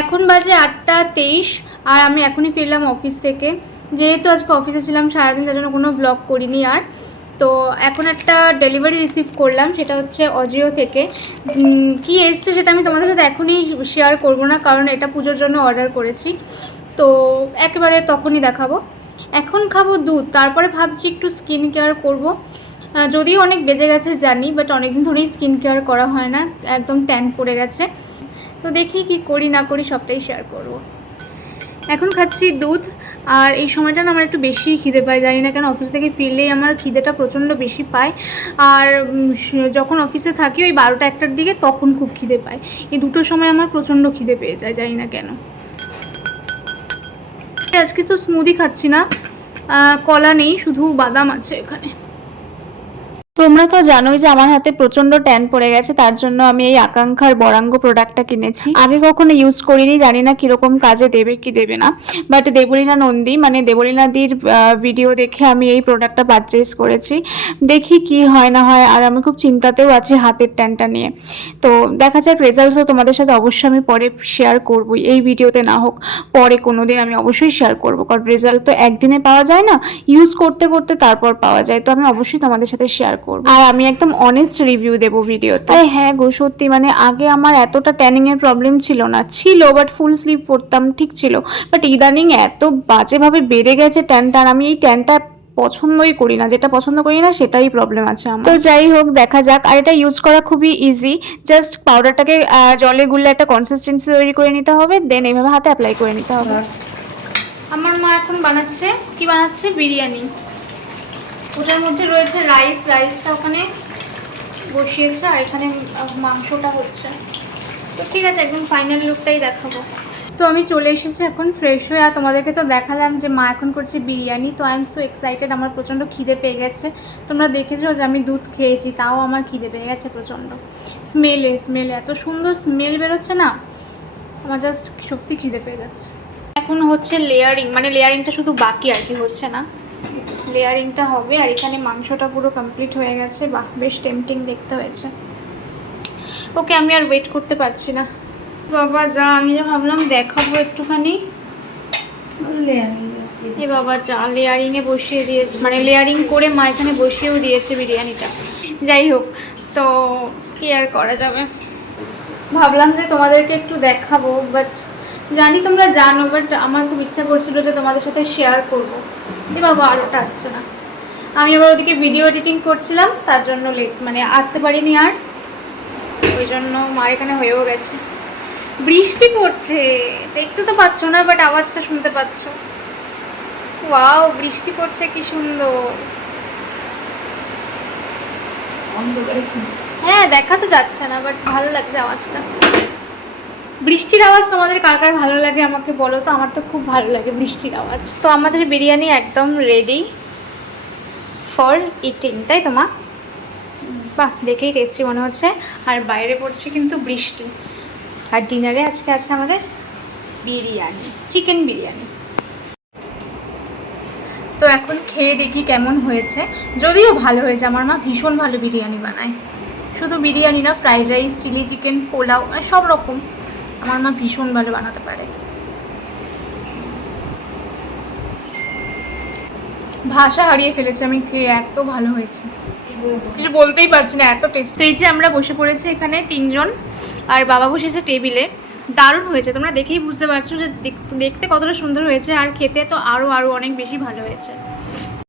এখন বাজে 8টা 23 আর আমি এখনই ফিরলাম অফিস থেকে। যেহেতু আজকে অফিসে ছিলাম সারাদিন, তার জন্য কোনো ব্লগ করিনি আর। তো এখন একটা ডেলিভারি রিসিভ করলাম, সেটা হচ্ছে অজিও থেকে। কি এসছে সেটা আমি তোমাদের সাথে এখনই শেয়ার করব না, কারণ এটা পুজোর জন্য অর্ডার করেছি। তো একেবারে তখনই দেখাবো। এখন খাবো দুধ, তারপরে ভাবছি একটু স্কিন কেয়ার করবো। যদিও অনেক বেজে গেছে জানি, বাট অনেকদিন ধরেই স্কিন কেয়ার করা হয় না, একদম ট্যান পড়ে গেছে। তো দেখি কি করি না করি সবটাই শেয়ার করব। এখন খাচ্ছি দুধ। আর এই সময়টা না আমার একটু বেশি খিদে পায়, জানি না কেন। অফিস থেকে ফিরলেই আমার খিদেটা প্রচণ্ড বেশি পায়। আর যখন অফিসে থাকি ওই 12টা 1টার দিকে, তখন খুব খিদে পায়। এই দুটোর সময় আমার প্রচণ্ড খিদে পেয়ে যায়, জানি না কেন। আজকে তো স্মুদি খাচ্ছি না, কলা নেই, শুধু বাদাম আছে এখানে। তোমরা তো জানোই যে আমার হাতে প্রচন্ড ট্যান পড়ে গেছে, তার জন্য আমি এই আকাঙ্ক্ষার বরাঙ্গ প্রোডাক্টটা কিনেছি। আগে কখনো ইউজ করিনি, জানি না কিরকম কাজে দেবে কি দেবে না, বাট দেবলীনা নন্দী মানে দেবলীনাদির ভিডিও দেখে আমি এই প্রোডাক্টটা পারচেস করেছি। দেখি কি হয় না হয়। আর আমি খুব চিন্তাতেও আছি হাতের ট্যানটা নিয়ে। তো দেখা যাক, রেজাল্টসও তোমাদের সাথে অবশ্যই আমি পরে শেয়ার করবই, এই ভিডিওতে না হোক পরে কোনো দিন আমি অবশ্যই শেয়ার করবো, কারণ রেজাল্ট তো একদিনে পাওয়া যায় না, ইউজ করতে করতে তারপর পাওয়া যায়। তো আমি অবশ্যই তোমাদের সাথে শেয়ার করবো, আর আমি একদম অনেস্ট রিভিউ দেবো ভিডিওতে। আরে হ্যাঁ গো, সত্যি মানে আগে আমার এতটা ট্যানিং এর প্রবলেম ছিল না, ছিল বাট ফুল স্লিভ পরতাম, ঠিক ছিল। বাট ইদানিং এত বাজেভাবে বেড়ে গেছে ট্যানটা, আমি এই ট্যানটা পছন্দই করি না, যেটা পছন্দ করি না সেটাই প্রবলেম আছে আমার। তো যাই হোক, দেখা যাক। আর এটা ইউজ করা খুবই ইজি, জাস্ট পাউডারটাকে জলে গুললে একটা কনসিস্টেন্সি তৈরি করে নিতে হবে, দেন এইভাবে হাতে অ্যাপ্লাই করে নিতে হবে। আমার মা এখন বানাচ্ছে, কি বানাচ্ছে, বিরিয়ানি। ওটার মধ্যে রয়েছে রাইস, রাইসটা ওখানে বসিয়েছে, আর এখানে মাংসটা হচ্ছে। তো ঠিক আছে, একদম ফাইনাল লুকটাই দেখাবো। তো আমি চলে এসেছি এখন ফ্রেশ হয়ে, আর তোমাদেরকে তো দেখালাম যে মা এখন করছে বিরিয়ানি। তো আই এম সো এক্সাইটেড, আমার প্রচণ্ড খিদে পেয়ে গেছে। তোমরা দেখেছো যে আমি দুধ খেয়েছি, তাও আমার খিদে পেয়ে গেছে প্রচণ্ড। স্মেলে এত সুন্দর স্মেল বেরোচ্ছে না, আমার জাস্ট সত্যি খিদে পেয়ে যাচ্ছে। এখন হচ্ছে লেয়ারিং, মানে লেয়ারিংটা শুধু বাকি আর কি, হচ্ছে না, লেয়ারিংটা হবে। আর এখানে মাংসটা পুরো কমপ্লিট হয়ে গেছে, বাহ বেশ টেম্পটিং দেখতে হয়েছে। ওকে, আমি আর ওয়েট করতে পারছি না বাবা। যা আমি যা ভাবলাম দেখাবো একটুখানি, এ বাবা যা লেয়ারিংয়ে বসিয়ে দিয়েছে, মানে লেয়ারিং করে মা এখানে বসিয়েও দিয়েছে বিরিয়ানিটা। যাই হোক, তো কি আর করা যাবে, ভাবলাম যে তোমাদেরকে একটু দেখাবো, বাট জানি তোমরা জানো, বাট আমার খুব ইচ্ছা করছিল যে তোমাদের সাথে শেয়ার করবো। এ বাবা আর ওটা আসছে না, আমি আবার ওদিকে ভিডিও এডিটিং করছিলাম, তার জন্য মানে আসতে পারিনি আর, ওই জন্য মার এখানে হয়েও গেছে। বৃষ্টি পড়ছে, দেখতে তো পাচ্ছ না, বাট আওয়াজটা শুনতে পাচ্ছ। ওয়াও, বৃষ্টি পড়ছে, কি সুন্দর। হ্যাঁ, দেখা তো যাচ্ছে না, বাট ভালো লাগছে আওয়াজটা। বৃষ্টির আওয়াজ তোমাদের কার কার ভালো লাগে আমাকে বলো তো, আমার তো খুব ভালো লাগে বৃষ্টির আওয়াজ। তো আমাদের বিরিয়ানি একদম রেডি ফর ইটিং, তাই তো মা? বাহ, দেখেই টেস্টি মনে হচ্ছে। আর বাইরে পড়ছে কিন্তু বৃষ্টি। আর ডিনারে আজকে আছে আমাদের বিরিয়ানি, চিকেন বিরিয়ানি। তো এখন খেয়ে দেখি কেমন হয়েছে। যদিও ভালো হয়েছে, আমার মা ভীষণ ভালো বিরিয়ানি বানায়। শুধু বিরিয়ানি না, fried rice, chilli chicken, pulao, সব রকম আমার মা ভীষণ ভালো বানাতে পারে। ভাষা হারিয়ে ফেলেছে আমি খেয়ে, এত ভালো হয়েছে, কিছু বলতেই পারছি না, এত টেস্ট। এই যে আমরা বসে পড়েছি এখানে 3জন, আর বাবা বসেছে টেবিলে। দারুণ হয়েছে, তোমরা দেখেই বুঝতে পারছো যে দেখতে কতটা সুন্দর হয়েছে, আর খেতে তো আরও অনেক বেশি ভালো হয়েছে।